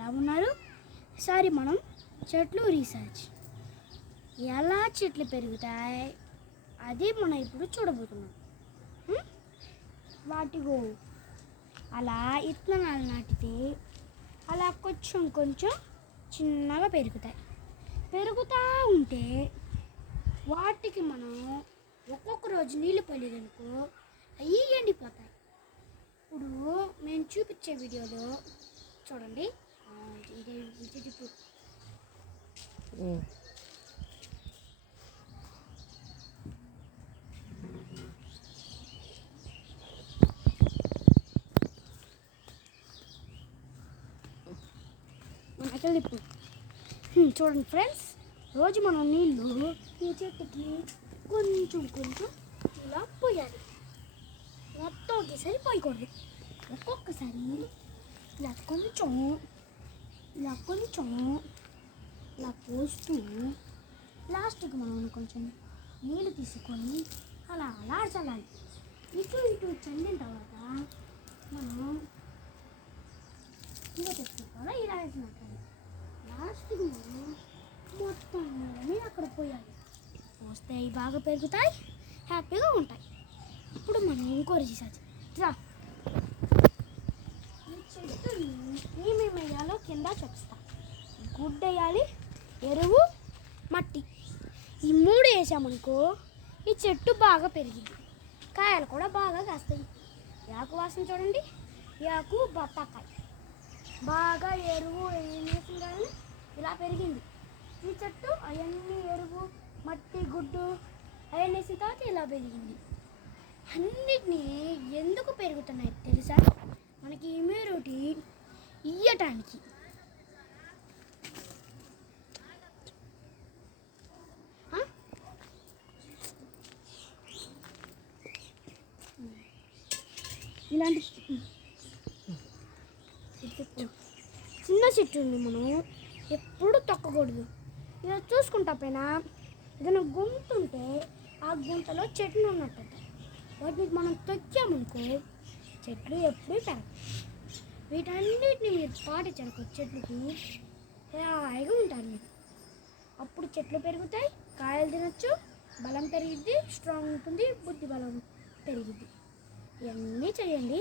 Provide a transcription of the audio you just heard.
ఎలా ఉన్నారు? ఈసారి మనం చెట్లు రీసెర్చ్ ఎలా చెట్లు పెరుగుతాయి అది మనం ఇప్పుడు చూడబోతున్నాం. వాటిగో అలా విత్తనాలు నాటితే అలా కొంచెం కొంచెం చిన్నగా పెరుగుతూ ఉంటే వాటికి మనం ఒక్కొక్క రోజు నీళ్ళు పోయలేదనుకో అవి ఎండిపోతాయి. ఇప్పుడు నేను చూపించే వీడియోలో చూడండి. చూడండి ఫ్రెండ్స్, రోజు మనం నీళ్ళు ఈ చెట్టుకి కొంచెం కొంచెం ఇలా పోయాలి. మొత్తం ఒకేసారి పోయకూడదు. ఒక్కొక్కసారి ఇలా కొంచెం ఇలా పోస్తూ లాస్ట్కి మనం కొంచెం నీళ్ళు తీసుకొని అలా చల్లాలి. ఇటు చల్లిన తర్వాత మనం ఇంకా తెచ్చుకోవాలి. ఇలా వేసినట్టు లాస్ట్కి మనం మొత్తం నీళ్ళని అక్కడ పోయాలి. పోస్తే అవి బాగా పెరుగుతాయి, హ్యాపీగా ఉంటాయి. ఇప్పుడు మనం ఇంకో రీసెర్చ్ ఈ చెట్టుని ఏమేమి వేయాలో కింద చెప్తా. గుడ్డ వేయాలి, ఎరువు, మట్టి. ఈ 3 వేసామనుకో ఈ చెట్టు బాగా పెరిగింది, కాయలు కూడా బాగా కాస్తాయి. యాకు వాసన చూడండి, యాకు బత్తాకాయ బాగా ఎరువు వేసిన కానీ ఇలా పెరిగింది. ఈ చెట్టు అవన్నీ ఎరువు, మట్టి, గుడ్డు అవన్నీ వేసిన తర్వాత ఇలా పెరిగింది. అన్నిటినీ ఎందుకు పెరుగుతున్నాయి తెలుసా? మనకి ఇమ్యూనిటీ ఇయ్యటానికి. ఇలాంటి చిన్న చెట్టుని మనం ఎప్పుడు తొక్కకూడదు. ఇలా చూసుకుంటా పైన ఏదైనా గుంట ఉంటే ఆ గుంటలో చెట్లు ఉన్నట్టు వాటిని మనం తొక్కామనుకో చెట్లు ఎప్పుడు పెరగవు. వీటన్నిటిని మీరు పాటించనుకో చెట్లకి హాయిగా ఉంటారు మీరు. అప్పుడు చెట్లు పెరుగుతాయి, కాయలు తినచ్చు, బలం పెరిగిద్ది, స్ట్రాంగ్ ఉంటుంది, బుద్ధి బలం పెరిగిద్ది. ఇవన్నీ చేయండి.